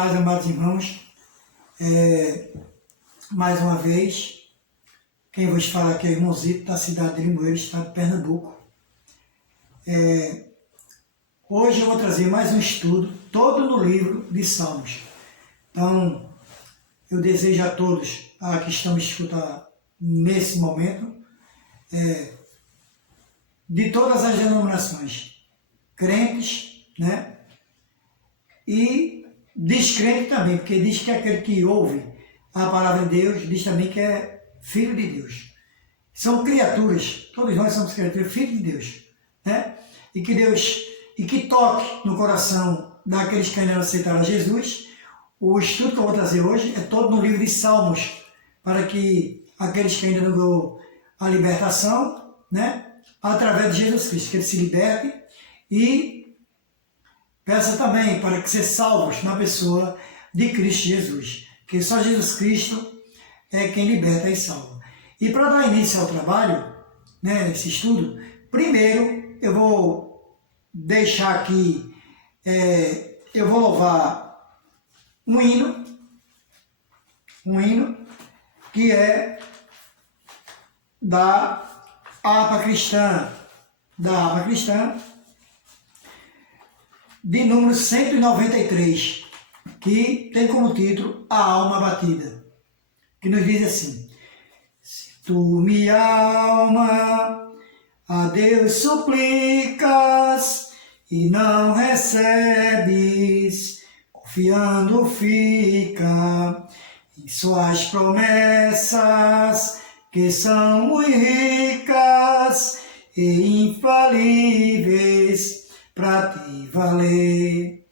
paz, amados irmãos. Mais uma vez, quem vos fala aqui é o irmãozito da cidade de Limoeiro, estado de Pernambuco. Hoje eu vou trazer mais um estudo, todo no livro de Salmos. Então, eu desejo a todos que estão me escutando nesse momento, de todas as denominações, crentes, né? E descrente também, porque diz que aquele que ouve a palavra de Deus, diz também que é filho de Deus. São criaturas, todos nós somos criaturas, filhos de Deus, né? E que toque no coração daqueles que ainda não aceitaram a Jesus. O estudo que eu vou trazer hoje é todo no livro de Salmos, para que aqueles que ainda não dão a libertação, né? Através de Jesus Cristo, que ele se liberte, e peça também para que sejam salvos na pessoa de Cristo Jesus, que só Jesus Cristo é quem liberta e salva. E para dar início ao trabalho, né, esse estudo, primeiro eu vou deixar aqui, eu vou louvar um hino que é da harpa cristã, de número 193, que tem como título A Alma Abatida, que nos diz assim: se tu, minha alma, a Deus suplicas e não recebes, confiando fica em suas promessas, que são muito ricas e infalíveis para te valer.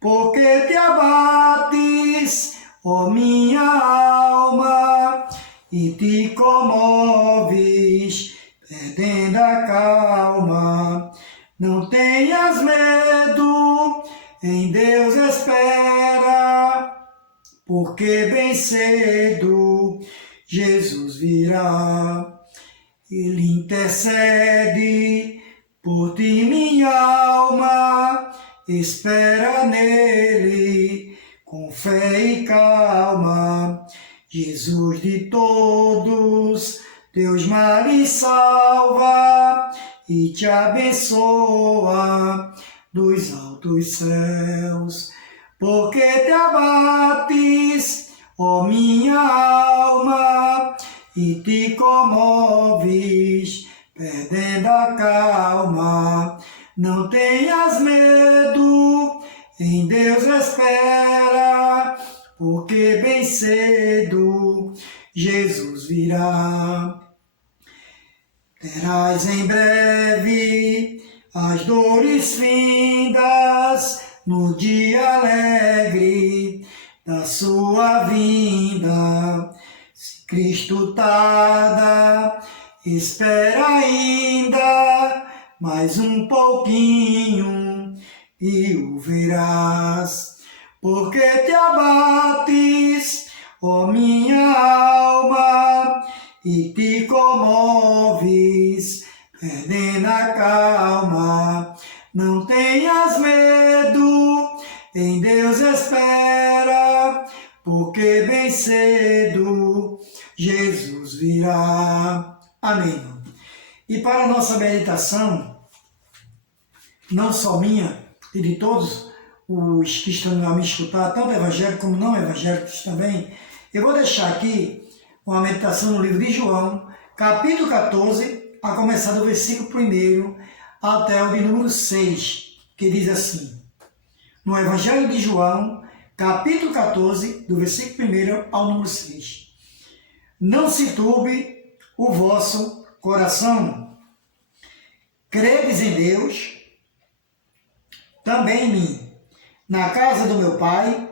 Porque te abates, ó minha alma, e te comoves, perdendo a calma. Não tenhas medo, em Deus espera, porque bem cedo Jesus virá. Ele intercede por ti, minha alma, espera nele com fé e calma. Jesus de todos teus males salva e te abençoa dos altos céus. Porque te abates, ó minha alma, e te comoves, perdendo a calma. Não tenhas medo, em Deus espera, porque bem cedo Jesus virá. Terás em breve as dores findas no dia alegre da sua vinda. Se Cristo tarda, espera ainda mais um pouquinho e o verás. Porque te abates, ó minha alma, e te comoves, perdendo a calma. Não tenhas medo, em Deus espera, porque bem cedo Jesus virá. Amém. E para a nossa meditação, não só minha e de todos os que estão a me escutar, tanto evangélicos como não evangélicos também, eu vou deixar aqui uma meditação no livro de João, capítulo 14, a começar do versículo 1 até o de número 6, que diz assim: no Evangelho de João, capítulo 14, do versículo 1 ao número 6. Não se turbe o vosso coração. Credes em Deus, também em mim. Na casa do meu Pai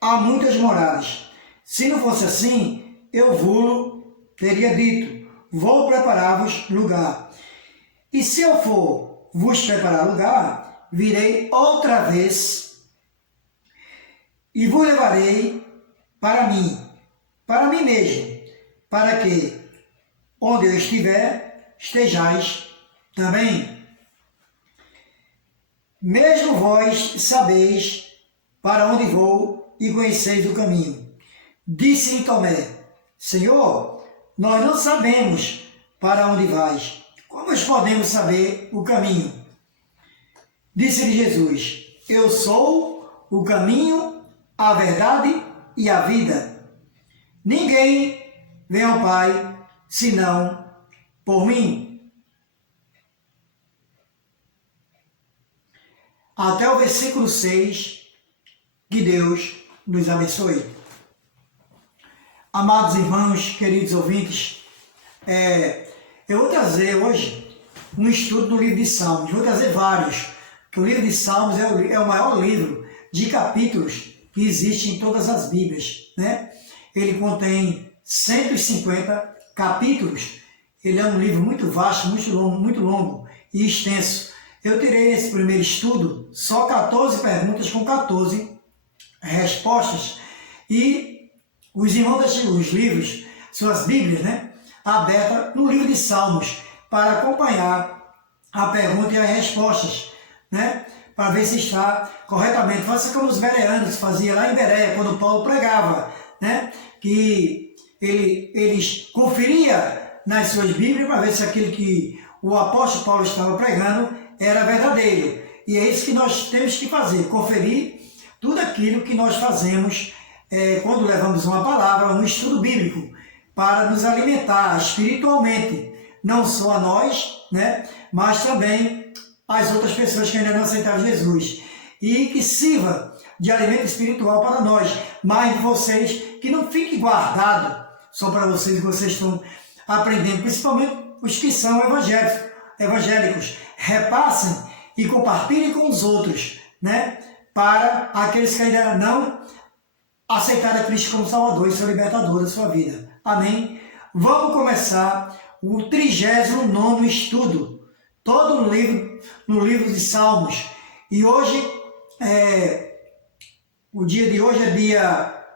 há muitas moradas. Se não fosse assim, eu vos teria dito: vou preparar-vos lugar. E se eu for vos preparar lugar, virei outra vez e vos levarei para mim mesmo, para que, onde eu estiver, estejais também. mesmo vós sabeis para onde vou e conheceis o caminho. Disse-lhe Tomé: Senhor, nós não sabemos para onde vais. Como nós podemos saber o caminho? Disse-lhe Jesus: Eu sou o caminho, a verdade e a vida. Ninguém vem ao Pai senão por mim. Até o versículo 6, que Deus nos abençoe. Amados irmãos, queridos ouvintes, eu vou trazer hoje um estudo do livro de Salmos. Vou trazer vários, porque o livro de Salmos é o maior livro de capítulos que existe em todas as Bíblias, né? Ele contém 150 capítulos. Ele é um livro muito vasto, muito longo e extenso. Eu tirei esse primeiro estudo só 14 perguntas com 14 respostas. E os irmãos deixam os livros, suas Bíblias, né, abertas no livro de Salmos, para acompanhar a pergunta e as respostas, né, para ver se está corretamente. Faça como os bereanos faziam lá em Bereia, quando Paulo pregava, né, que eles conferia nas suas Bíblias para ver se aquilo que o apóstolo Paulo estava pregando era verdadeiro. E é isso que nós temos que fazer, conferir tudo aquilo que nós fazemos quando levamos uma palavra, um estudo bíblico, para nos alimentar espiritualmente, não só a nós, né, mas também as outras pessoas que ainda não aceitaram Jesus. E que sirva de alimento espiritual para nós, mas vocês, que não fique guardado só para vocês, que vocês estão aprendendo, principalmente os que são evangélicos, repassem e compartilhem com os outros, né? Para aqueles que ainda não aceitaram a Cristo como Salvador e seu libertador da sua vida. Amém? Vamos começar o 39º estudo, todo no livro de Salmos. E hoje, o dia de hoje é dia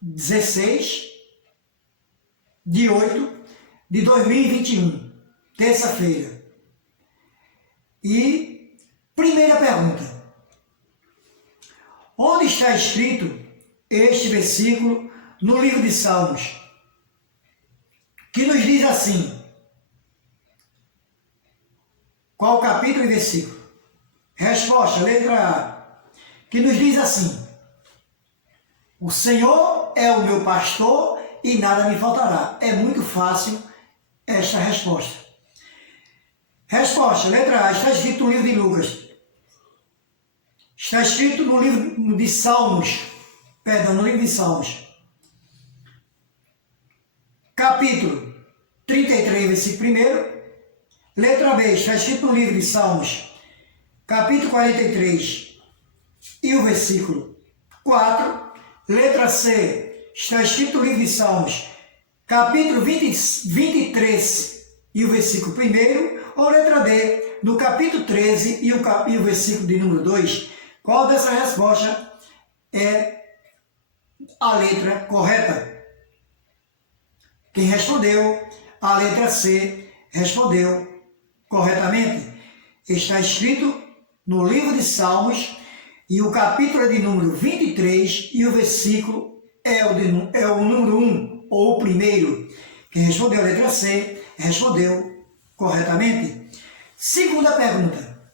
16 de 8 de 2021, terça-feira. E primeira pergunta: onde está escrito este versículo no livro de Salmos, que nos diz assim? Qual capítulo e versículo? Resposta, letra A, que nos diz assim: o Senhor é o meu pastor e nada me faltará. É muito fácil esta resposta. Resposta, letra A, está escrito no livro de Lucas. Está escrito no livro de Salmos, no livro de Salmos. Capítulo 33, versículo 1. Letra B, está escrito no livro de Salmos, capítulo 43 e o versículo 4. Letra C, está escrito no livro de Salmos, capítulo 23 e o versículo 1. Ou letra D, no capítulo 13 e o versículo de número 2. Qual dessa resposta é a letra correta? Quem respondeu a letra C respondeu corretamente. Está escrito no livro de Salmos e o capítulo é de número 23 e o versículo é o número 1, ou o primeiro. Quem respondeu a letra C respondeu corretamente. Segunda pergunta: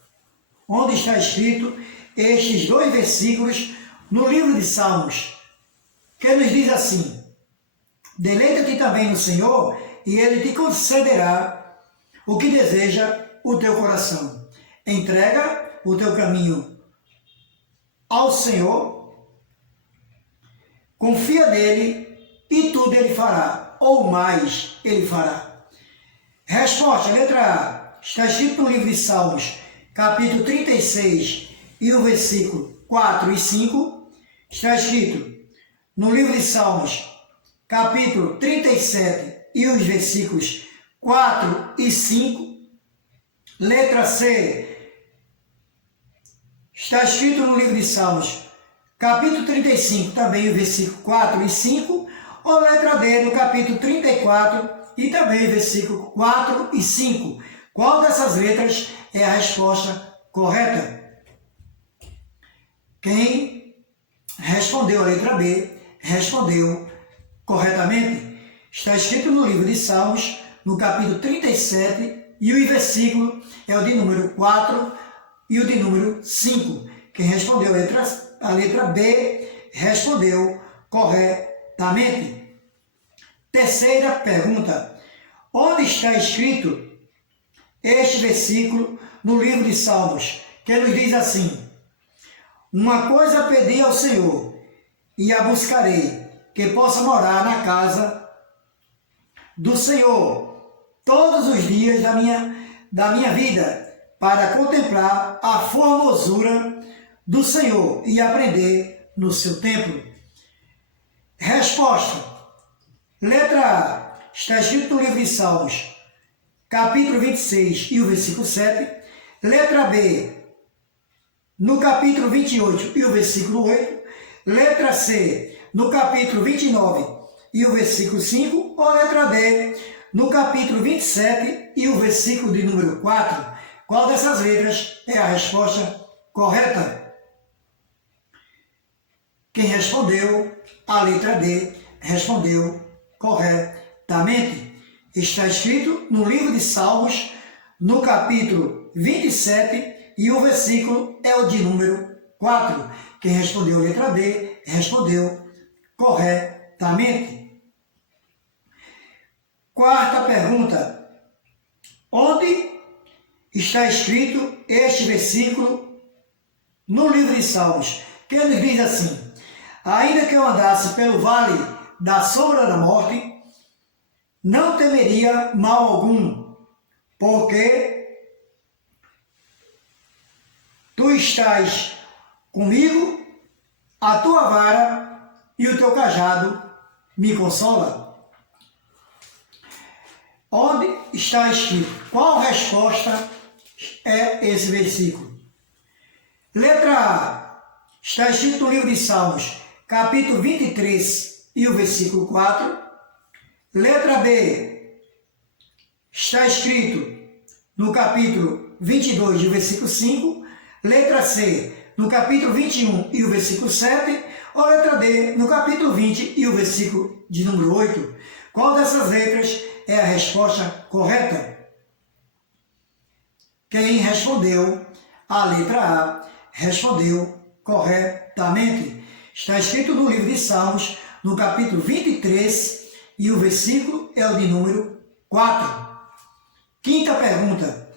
onde está escrito estes dois versículos no livro de Salmos, que nos diz assim: deleita-te também no Senhor e Ele te concederá o que deseja o teu coração. Entrega o teu caminho ao Senhor, confia nele e tudo Ele fará, ou mais Ele fará. Resposta, letra A, está escrito no livro de Salmos, capítulo 36 e o versículo 4 e 5. Está escrito no livro de Salmos, capítulo 37 e os versículos 4 e 5. Letra C, está escrito no livro de Salmos, capítulo 35, também o versículo 4 e 5. Ou letra D, no capítulo 34 e também o versículo 4 e 5. Qual dessas letras é a resposta correta. Quem respondeu a letra B, respondeu corretamente. Está escrito no livro de Salmos, no capítulo 37, e o versículo é o de número 4 e o de número 5. Quem respondeu a letra B, respondeu corretamente. Terceira pergunta. Onde está escrito este versículo no livro de Salmos, que nos diz assim: uma coisa pedi ao Senhor, e a buscarei, que possa morar na casa do Senhor todos os dias da minha vida, para contemplar a formosura do Senhor e aprender no seu templo. Resposta. Letra A. Está escrito no livro de Salmos, capítulo 26 e o versículo 7. Letra B. No capítulo 28 e o versículo 8. Letra C. No capítulo 29 e o versículo 5. Ou letra D. No capítulo 27 e o versículo de número 4. Qual dessas letras é a resposta correta? Quem respondeu a letra D, respondeu corretamente. Está escrito no livro de Salmos, no capítulo 27, e o versículo é o de número 4. Quem respondeu a letra D, respondeu corretamente. Quarta pergunta. Onde está escrito este versículo no livro de Salmos, que ele diz assim: ainda que eu andasse pelo vale da sombra da morte, não temeria mal algum, porque tu estás comigo, a tua vara e o teu cajado me consola. Onde está escrito? Qual resposta é esse versículo? Letra A. Está escrito no livro de Salmos, capítulo 23 e o versículo 4. Letra B. Está escrito no capítulo 22 e o versículo 5. Letra C. No capítulo 21 e o versículo 7. Ou letra D. No capítulo 20 e o versículo de número 8. Qual dessas letras é a resposta correta? Quem respondeu a letra A, respondeu corretamente. Está escrito no livro de Salmos, no capítulo 23, e o versículo é o de número 4. Quinta pergunta.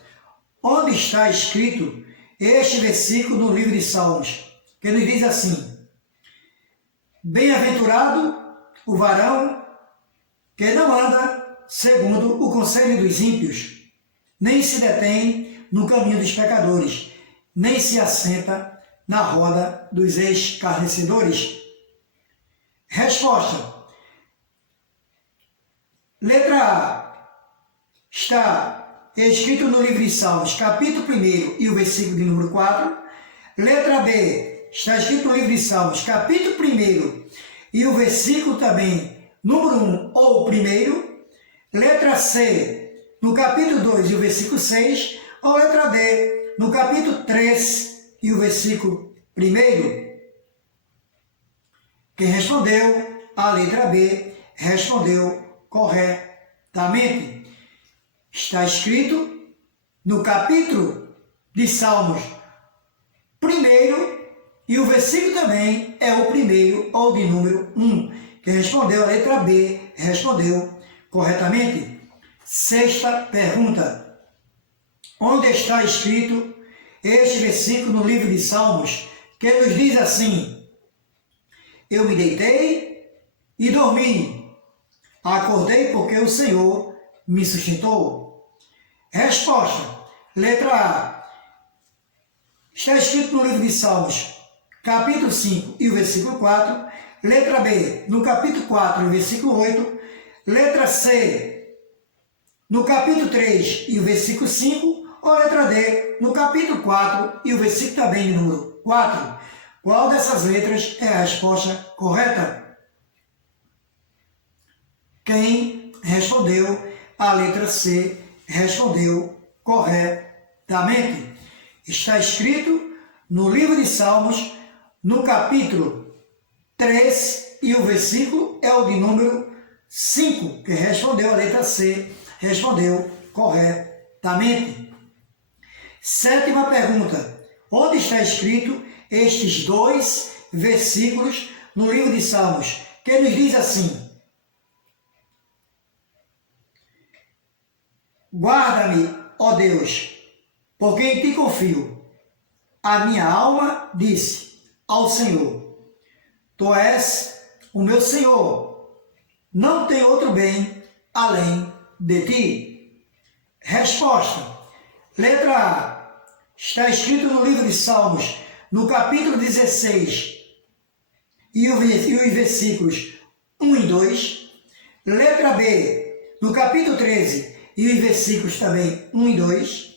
Onde está escrito este versículo no livro de Salmos, que nos diz assim: bem-aventurado o varão que não anda segundo o conselho dos ímpios, nem se detém no caminho dos pecadores, nem se assenta na roda dos escarnecedores. Resposta. Letra A. Está escrito no livro de Salmos, capítulo 1 e o versículo de número 4. Letra B. Está escrito no livro de Salmos, capítulo 1 e o versículo também número 1 ou primeiro. Letra C, no capítulo 2 e o versículo 6, ou letra D, no capítulo 3 e o versículo 1. Quem respondeu a letra B, respondeu corretamente. Está escrito no capítulo de Salmos 1, e o versículo também é o primeiro ou de número 1. Quem respondeu a letra B, respondeu corretamente. Sexta pergunta. Onde está escrito este versículo no livro de Salmos, que nos diz assim: eu me deitei e dormi, acordei porque o Senhor me sustentou? Resposta. Letra A. Está escrito no livro de Salmos, capítulo 5 e o versículo 4. Letra B, no capítulo 4 e o versículo 8. Letra C, no capítulo 3 e o versículo 5. Ou letra D, no capítulo 4 e o versículo também número 4. Qual dessas letras é a resposta correta? Quem respondeu a letra C, respondeu corretamente. Está escrito no livro de Salmos, no capítulo 3, e o versículo é o de número 5, que respondeu a letra C, respondeu corretamente. Sétima pergunta. Onde está escrito estes dois versículos no livro de Salmos, que nos diz assim: guarda-me, ó Deus, porque em ti confio. A minha alma disse ao Senhor: tu és o meu Senhor, não tem outro bem além de ti. Resposta. Letra A. Está escrito no livro de Salmos, no capítulo 16, e os versículos 1 e 2. Letra B. No capítulo 13, e os versículos também 1 e 2.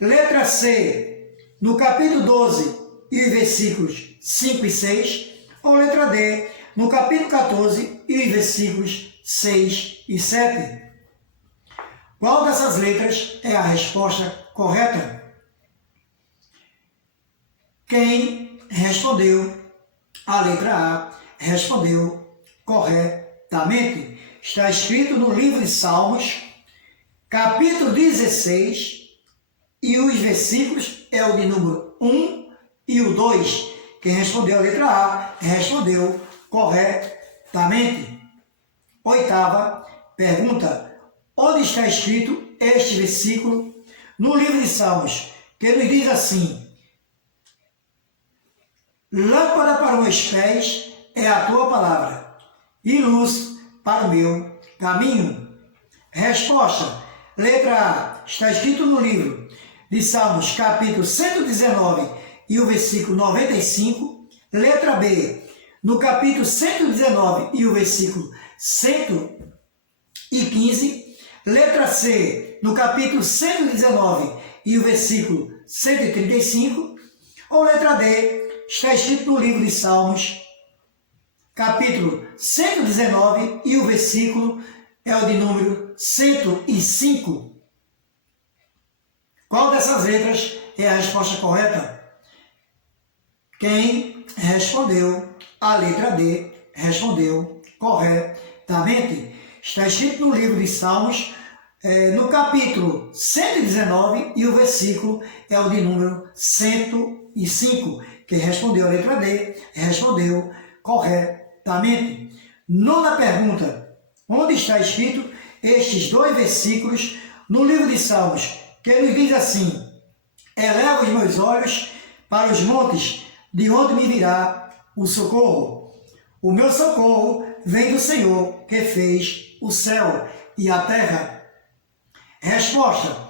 Letra C. No capítulo 12, e os versículos 5 e 6. Ou letra D. No capítulo 14, e os versículos 6 e 7. Qual dessas letras é a resposta correta? Quem respondeu a letra A respondeu corretamente. Está escrito no livro de Salmos, capítulo 16, e os versículos é o de número 1 e o 2. Quem respondeu a letra A respondeu corretamente. Oitava pergunta. Onde está escrito este versículo no livro de Salmos, que nos diz assim: lâmpada para os meus pés é a tua palavra, e luz para o meu caminho. Resposta. Letra A. Está escrito no livro de Salmos, capítulo 119, e o versículo 95. Letra B. No capítulo 119, e o versículo 115. Letra C. No capítulo 119, e o versículo 135. Ou letra D. Está escrito no livro de Salmos, capítulo 119, e o versículo é o de número 105. Qual dessas letras é a resposta correta? Quem respondeu a letra D respondeu corretamente. Está escrito no livro de Salmos, no capítulo 119, e o versículo é o de número 105. Quem respondeu a letra D respondeu corretamente. Nona pergunta. Onde está escrito estes dois versículos no livro de Salmos, que nos diz assim: eleva os meus olhos para os montes, de onde me virá o socorro. O meu socorro vem do Senhor, que fez o céu e a terra. Resposta.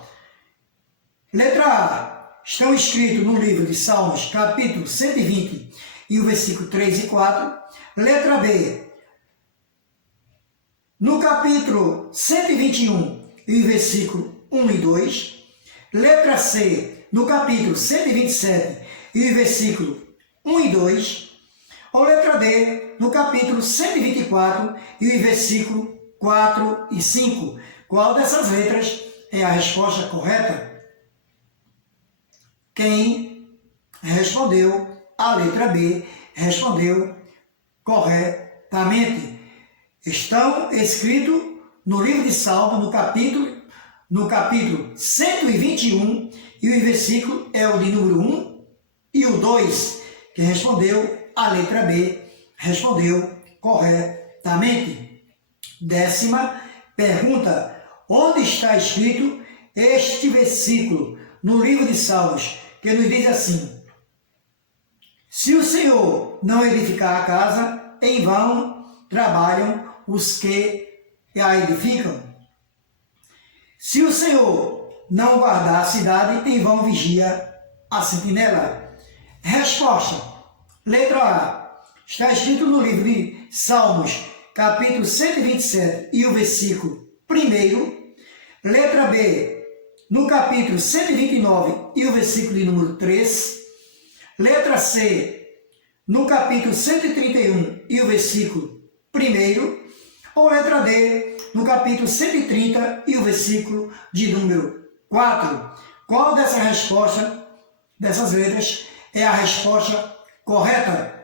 Letra A. Estão escritos no livro de Salmos, capítulo 120, e o versículo 3 e 4. Letra B. No capítulo 121, e o versículo 1 e 2. Letra C. No capítulo 127, e o versículo 1 e 2. Ou letra D. No capítulo 124, e o versículo 4 e 5. Qual dessas letras é a resposta correta? Quem respondeu a letra B respondeu corretamente. Estão escritos no livro de Salmo, no capítulo 121, e o versículo é o de número 1 e o 2. Quem respondeu a letra B respondeu corretamente. Décima pergunta. Onde está escrito este versículo no livro de Salmos, que nos diz assim: se o Senhor não edificar a casa, em vão trabalham os que a edificam. Se o Senhor não guardar a cidade, em vão vigia a sentinela. Resposta. Letra A. Está escrito no livro de Salmos, capítulo 127, e o versículo 1. Letra B. No capítulo 129, e o versículo de número 3. Letra C. No capítulo 131, e o versículo 1. Ou letra D. No capítulo 130, e o versículo de número 4. Qual dessa resposta dessas letras é a resposta correta?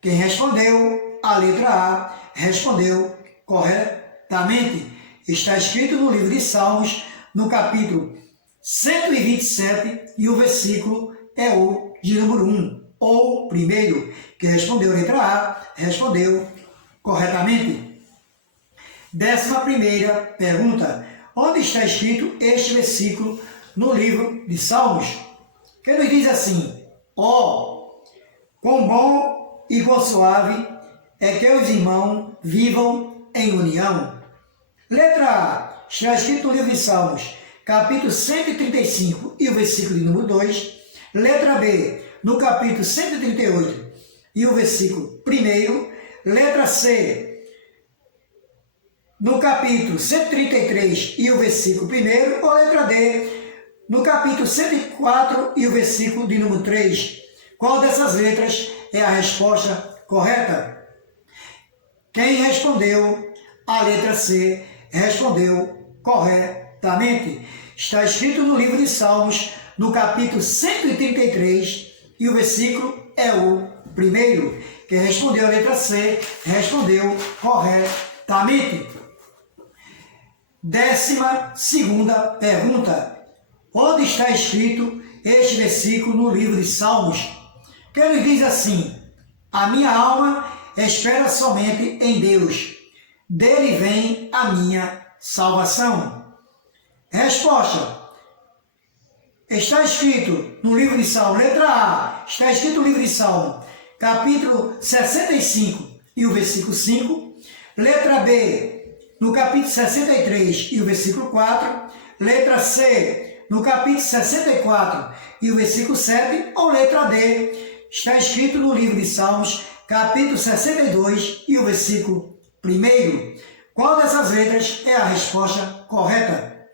Quem respondeu a letra A, respondeu corretamente. Está escrito no livro de Salmos, no capítulo 127, e o versículo é o de número 1, ou primeiro. Quem respondeu a letra A, respondeu corretamente. 11ª pergunta. Onde está escrito este versículo no livro de Salmos? Que nos diz assim: ó, quão bom e quão suave é que os irmãos vivam em união. Letra A, está escrito no livro de Salmos, capítulo 135 e o versículo de número 2. Letra B, no capítulo 138 e o versículo 1. Letra C, no capítulo 133 e o versículo 1. Ou letra D, no capítulo 104 e o versículo de número 3. Qual dessas letras é a resposta correta? Quem respondeu a letra C, respondeu corretamente. Está escrito no livro de Salmos, no capítulo 133, e o versículo é o 1. Quem respondeu a letra C, respondeu corretamente. 12ª pergunta. Onde está escrito este versículo no livro de Salmos? Que ele diz assim: a minha alma espera somente em Deus, dele vem a minha salvação. Resposta. Está escrito no livro de Salmo, letra A, está escrito no livro de Salmo, capítulo 65 e o versículo 5. Letra B, no capítulo 63 e o versículo 4. Letra C, no capítulo 64 e o versículo 7. Ou letra D, está escrito no livro de Salmos, capítulo 62 e o versículo 1. Qual dessas letras é a resposta correta?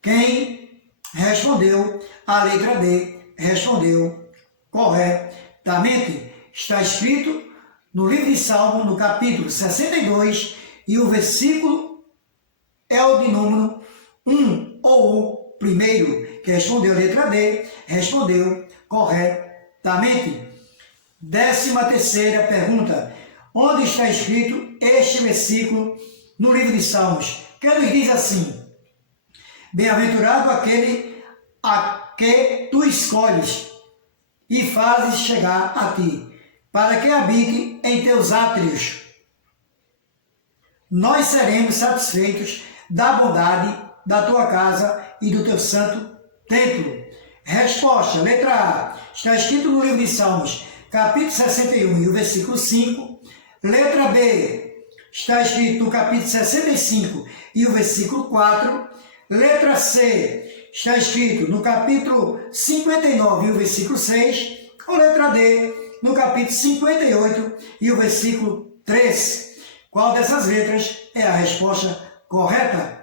Quem respondeu a letra D, respondeu corretamente. Está escrito no livro de Salmo, no capítulo 62, e o versículo é o de número 1, ou o 1. Que respondeu a letra D, respondeu corretamente. 13ª pergunta. Onde está escrito este versículo no livro de Salmos? Que nos diz assim: bem-aventurado aquele a que tu escolhes e fazes chegar a ti, para que habite em teus átrios. Nós seremos satisfeitos da bondade da tua casa e do teu santo templo. Resposta, letra A. Está escrito no livro de Salmos, capítulo 61 e o versículo 5. Letra B. Está escrito no capítulo 65 e o versículo 4. Letra C. Está escrito no capítulo 59 e o versículo 6. Ou letra D. No capítulo 58 e o versículo 3. Qual dessas letras é a resposta correta?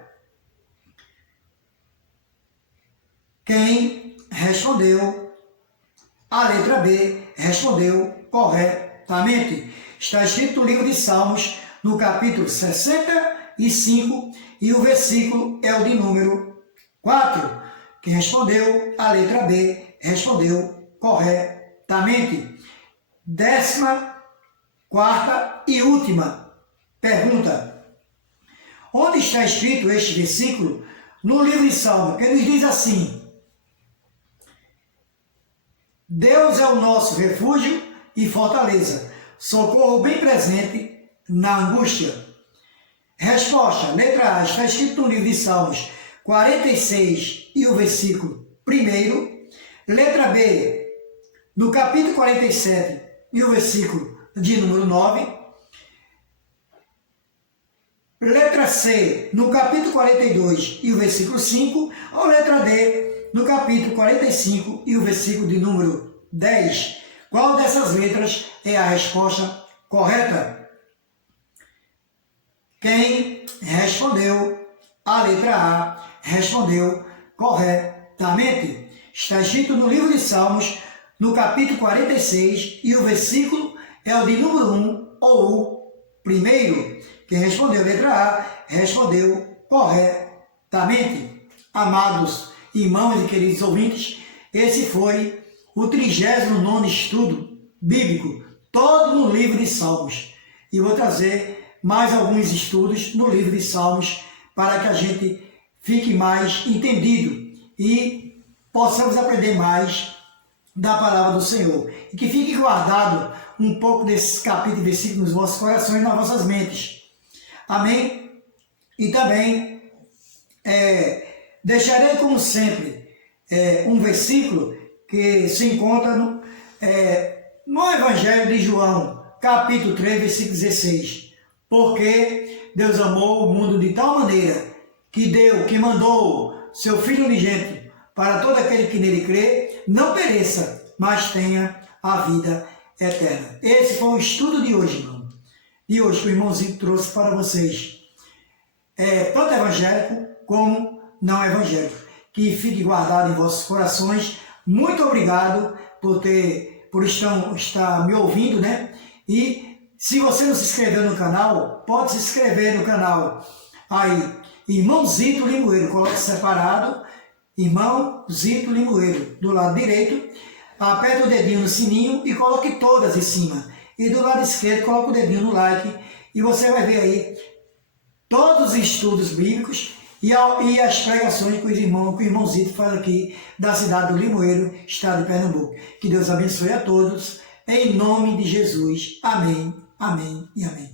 Quem respondeu a letra B, respondeu corretamente. Está escrito no livro de Salmos, no capítulo 65, e o versículo é o de número 4. Quem respondeu a letra B, respondeu corretamente. 14ª e última pergunta. Onde está escrito este versículo no livro de Salmos? Que nos diz assim: Deus é o nosso refúgio e fortaleza, socorro bem presente na angústia. Resposta, letra A, está escrito no livro de Salmos 46 e o versículo 1. Letra B, no capítulo 47 e o versículo de número 9. Letra C, no capítulo 42 e o versículo 5. Ou letra D, no capítulo 45 e o versículo de número 10. Qual dessas letras é a resposta correta? Quem respondeu a letra A, respondeu corretamente. Está escrito no livro de Salmos, no capítulo 46, e o versículo é o de número 1, ou o 1. Quem respondeu, letra A, respondeu corretamente. Amados irmãos e queridos ouvintes, esse foi o 39º estudo bíblico, todo no livro de Salmos. E vou trazer mais alguns estudos no livro de Salmos para que a gente fique mais entendido e possamos aprender mais da palavra do Senhor. E que fique guardado um pouco desses capítulos e versículos nos vossos corações e nas vossas mentes. Amém? E também deixarei, como sempre, um versículo que se encontra no Evangelho de João, capítulo 3, versículo 16. Porque Deus amou o mundo de tal maneira que mandou seu Filho unigênito para todo aquele que nele crê, não pereça, mas tenha a vida eterna. Esse foi o estudo de hoje, irmão. De hoje, que o irmãozinho trouxe para vocês. Tanto evangélico como não evangélico. Que fique guardado em vossos corações. Muito obrigado por estar me ouvindo, né? E se você não se inscreveu no canal, pode se inscrever no canal. Aí, Irmão Zito Limoeiro, coloque separado, Irmão Zito Limoeiro, do lado direito, aperta o dedinho no sininho e coloque todas em cima. E do lado esquerdo, coloque o dedinho no like e você vai ver aí todos os estudos bíblicos e as pregações que o irmão Zito faz aqui da cidade do Limoeiro, estado de Pernambuco. Que Deus abençoe a todos, em nome de Jesus. Amém, amém e amém.